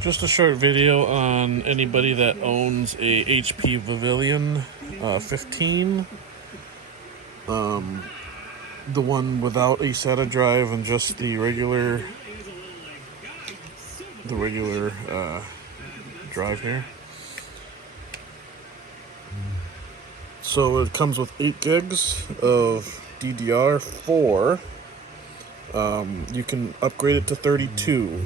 Just a short video on anybody that owns a HP Pavilion 15. The one without a SATA drive and just the regular drive here. So it comes with 8 gigs of DDR4. You can upgrade it to 32.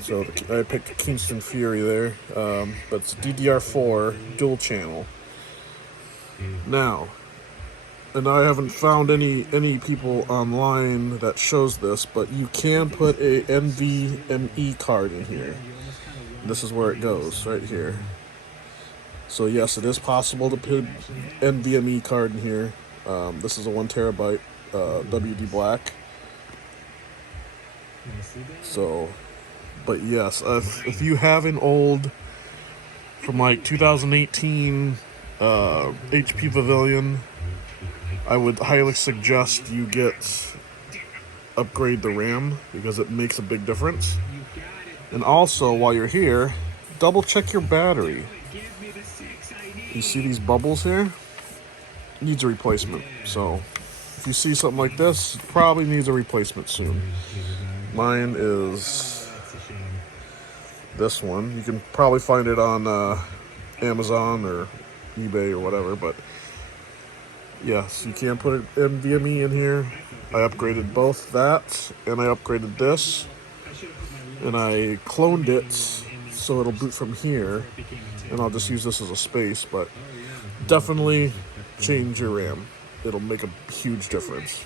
So I picked Kingston Fury there, but it's DDR4 dual channel. Now, and I haven't found any people online that shows this, but you can put a nvme card in here. This is where it goes, right here. So yes, it is possible to put nvme card in here. This is a 1 terabyte WD Black. So, but yes, if you have an old, from like 2018 HP Pavilion, I would highly suggest you upgrade the RAM, because it makes a big difference. And also, while you're here, double check your battery. You see these bubbles here? It needs a replacement. So if you see something like this, it probably needs a replacement soon. Mine is this one. You can probably find it on Amazon or eBay or whatever, but yes, you can put NVMe in here. I upgraded both that, and I upgraded this, and I cloned it so it'll boot from here, and I'll just use this as a space, but definitely change your RAM. It'll make a huge difference.